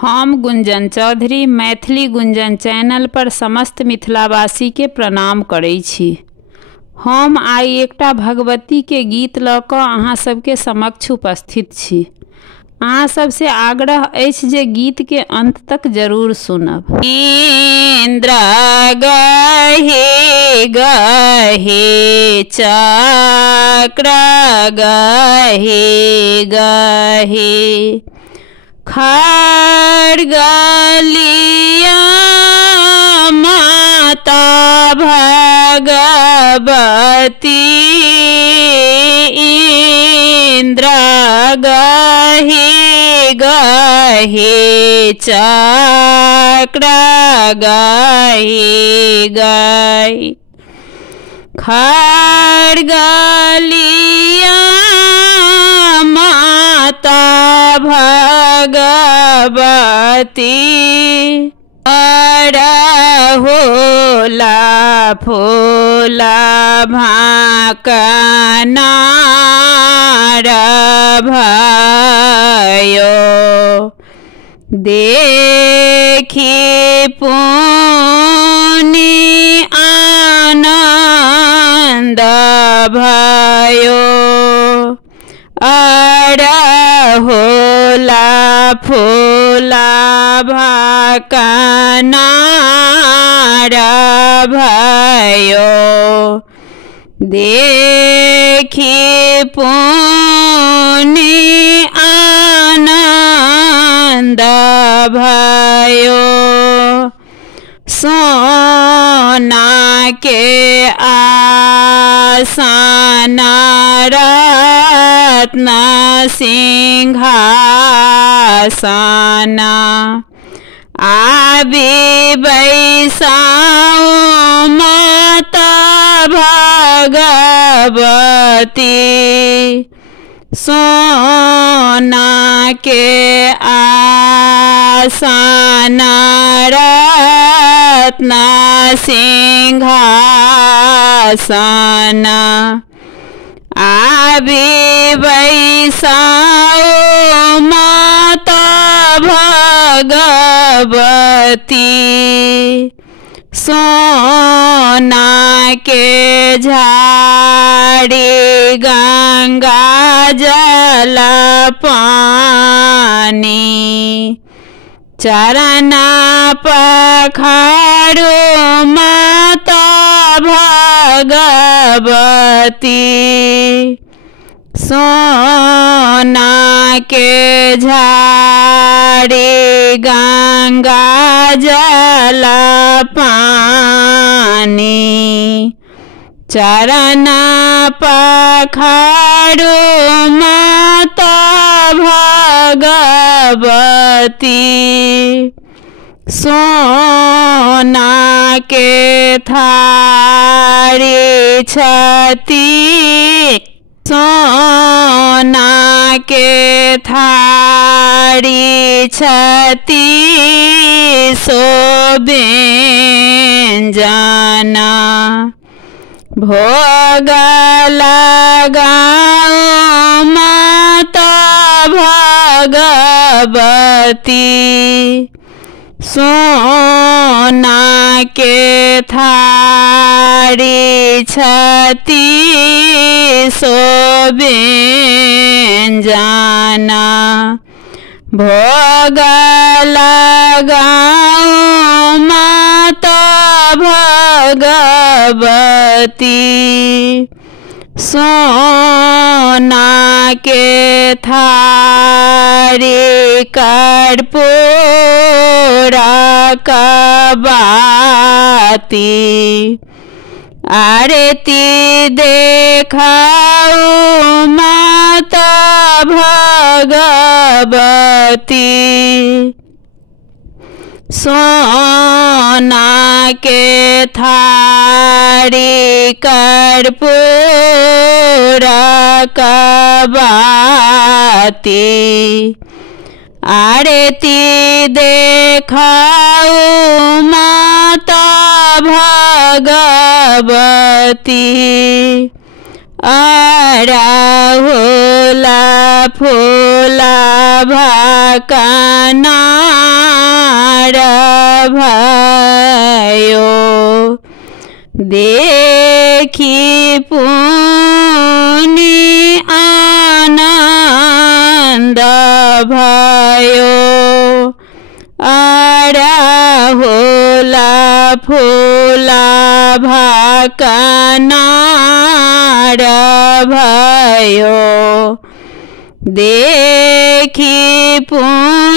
हम गुंजन चौधरी मैथिली गुंजन चैनल पर समस्त मिथिलावासी के प्रणाम करै छी। हम आई एकटा भगवती के गीत लऽ कऽ अहाँ सबके समक्ष उपस्थित छी। अहाँ सबसे आग्रह अछि जे गीत के अंत तक जरूर सुनब। इंद्र गहे गहे चक्र गहे गहे खड्ग लिया माता भगवती। इंद्र गहे गहे चक्र गहे गहे खड्ग लिया माता भगवती। अरहोला फूला भाकनार भयो देखी पुनि आनंद भयो। अरहोला फूला भाकनार भयो देखी पुनि आनंद भयो। सोना के आसन रत्न सिंहासन आबि बैसाओ माता भगवती। सोना के आसन रत्न सिंहासन आबि बैसाओ माता भगवती। सोना के झाड़ी गंगा जल पानी चरण पखारो माता भगवती। सोना के झाड़ी गंगा जल पानी चरण पखारो माता भगवती। सोना के थारी छती सोना के थारी छती सोबेंजना भोग लगाओ माता भगवती। सोना के थारी छती सोबेंजना भोग लगाओ माता भगवती। सोना के थारी कर्पूर कबाती आरती देखाओ माता भगवती। सोना के थारी कर्पूर कबाती आरती देखाओ माता भगवती। अरहुला फूला भाकनार भयो। देखी पुनि आनंद भयो। अड़हुला फूला भाकनार भयो। देखी पुनि